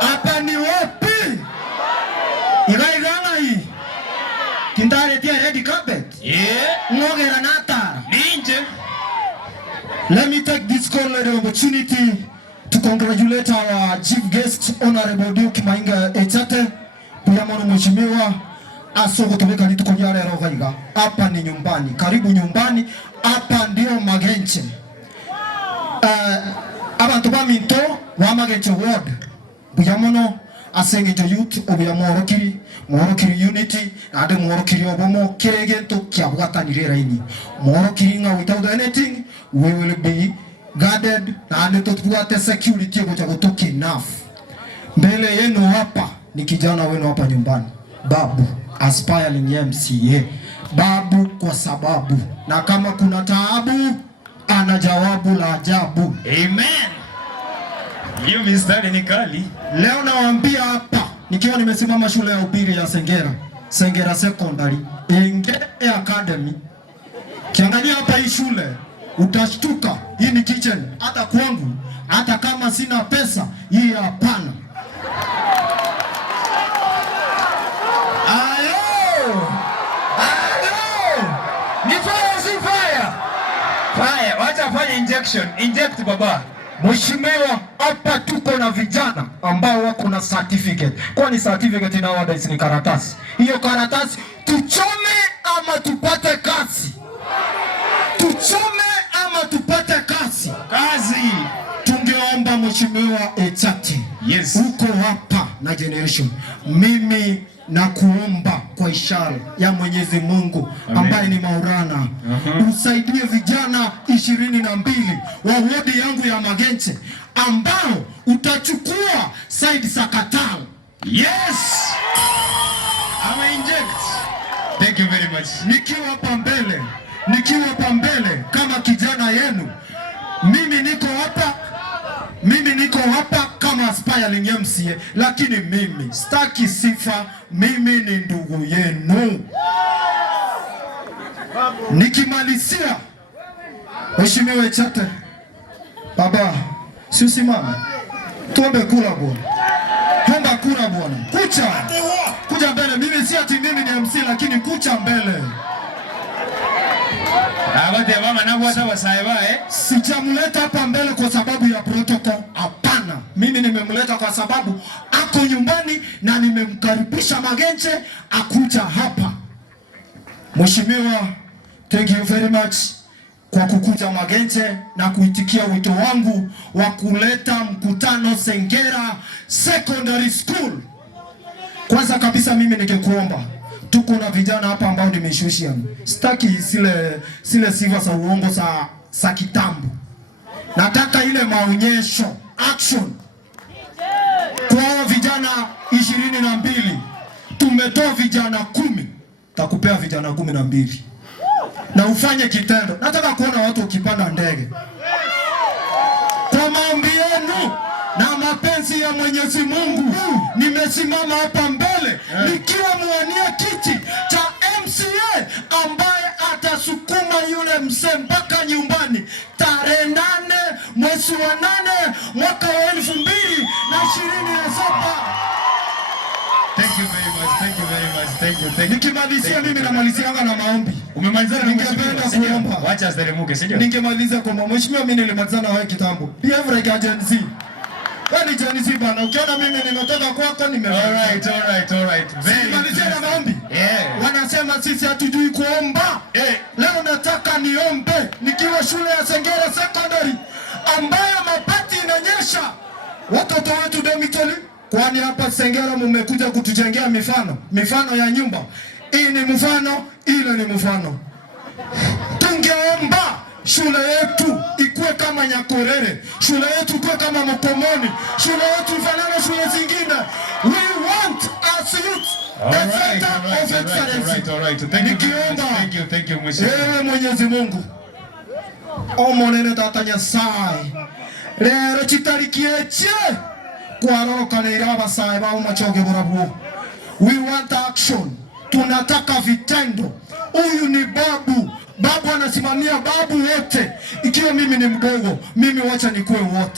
Hapa ni wapi? Igaigana hii. Kindare tia red carpet. Ngogera nata. Ninje. Let me take this call opportunity to congratulate our chief guest Honorable Duke Mainga Echate. Pia mwana mheshimiwa asogo tumeka nitukonyare roho gaiga. Hapa ni nyumbani. Karibu nyumbani. Hapa ndio Magenche. Abantu baminto wa Magenche ward. Buyamono asengejo youth obuya morokiri unity ade morokiri obomo kiregento kyabwatanire raini morokiri nga without anything we will be guarded and tutupate security goja gotoke enough. Mbele yenu hapa ni kijana wenu hapa nyumbani, Babu aspiring MCA. Babu kwa sababu na kama kuna taabu ana jawabu la ajabu. Amen. Hiyo mistari ni kali. Leo nawaambia hapa nikiwa nimesimama shule ya upili ya Sengera Secondary Academy. Kiangalia hapa hii shule utashtuka, hii ni kitchen. Hata kwangu, hata kama sina pesa, hii hapana. Ni fire, si fire. Fire, wacha fanya injection. Inject baba. Mheshimiwa, hapa tuko na vijana ambao wako na certificate. Kwani certificate nowadays ni karatasi. Hiyo karatasi tuchome ama tupate kazi. Tuchome ama tupate kazi. Kazi. Tungeomba Mheshimiwa Echate. Yes. Uko hapa na generation. Mimi na kuomba kwa ishara ya Mwenyezi Mungu ambaye ni Maulana, usaidie vijana 22 wa wodi yangu ya Magenche ambao utachukua side Sakatao. Yes. I'm inject. Thank you very much. Nikiwa hapa mbele kama kijana yenu. Mimi niko hapa kama aspiring MCA, lakini mimi sitaki sifa, mimi ni ndugu yenu. Nikimalizia, Mheshimiwa Echate, baba, si usimame. Tuombe kura bwana. Omba kura bwana. Kuja mbele. Mimi si ati mimi ni MC, lakini kucha mbele. Abate mama na bwata wasaiba Sijamleta hapa mbele kwa sababu ya protocol. Hapana. Mimi nimemleta kwa sababu ako nyumbani na nimemkaribisha Magenche akuja hapa. Mheshimiwa, thank you very much kwa kukuja Magenche na kuitikia wito wangu wa kuleta mkutano Sengera Secondary School. Kwanza kabisa mimi ningekuomba, tuko na vijana hapa ambao nimeshushia. Sitaki zile sifa za uongo za kitambo. Nataka ile maonyesho, action. Kwa vijana 22, tumetoa vijana 10. Takupea vijana 12. Na ufanye kitendo. Nataka kuona watu ukipanda ndege. Kwa maombi yenu na mapenzi ya Mwenyezi Mungu, nimesimama hapa mbele nikiwa mwania kiti cha MCA ambaye atasukuma yule mzee mpaka nyumbani tarehe 8 mwezi wa 8 mwaka wa 2027. Thank you very much. Thank you very much. Thank you. Nikimalizia mimi namalizianga na maombi. Umemaliza na ningependa kuomba. Wacha asiteremuke, sio? Ningemaliza kwa mheshimiwa, mimi nilimaliza na wewe kitambo. Behave like agency. Wewe ni agency bana. Ukiona mimi nimetoka kwako nimemaliza. All right. Nimalizia na maombi. Yeah. Wanasema sisi hatujui kuomba. Leo nataka niombe nikiwa shule ya Sengera Secondary ambayo mapati inanyesha. Watoto wetu dormitory. Kwani hapa Sengera mmekuja kutujengea mifano ya nyumba. Hii ni mfano, ile ni mfano. Tungeomba shule yetu ikuwe kama Nyakorere, shule yetu ikuwe kama Mapomoni, shule yetu ifanane shule zingine. We want as youth the center of excellence. All right. Thank you. Ewe Mwenyezi Mungu, omonene tata Nyasaye, lero chitarikiyeche kuaroka neira abasai ba umachoge burabu. We want action. Tunataka vitendo. Huyu ni babu anasimamia babu wote. Ikiwa mimi ni mdogo, mimi wacha nikuwe wote.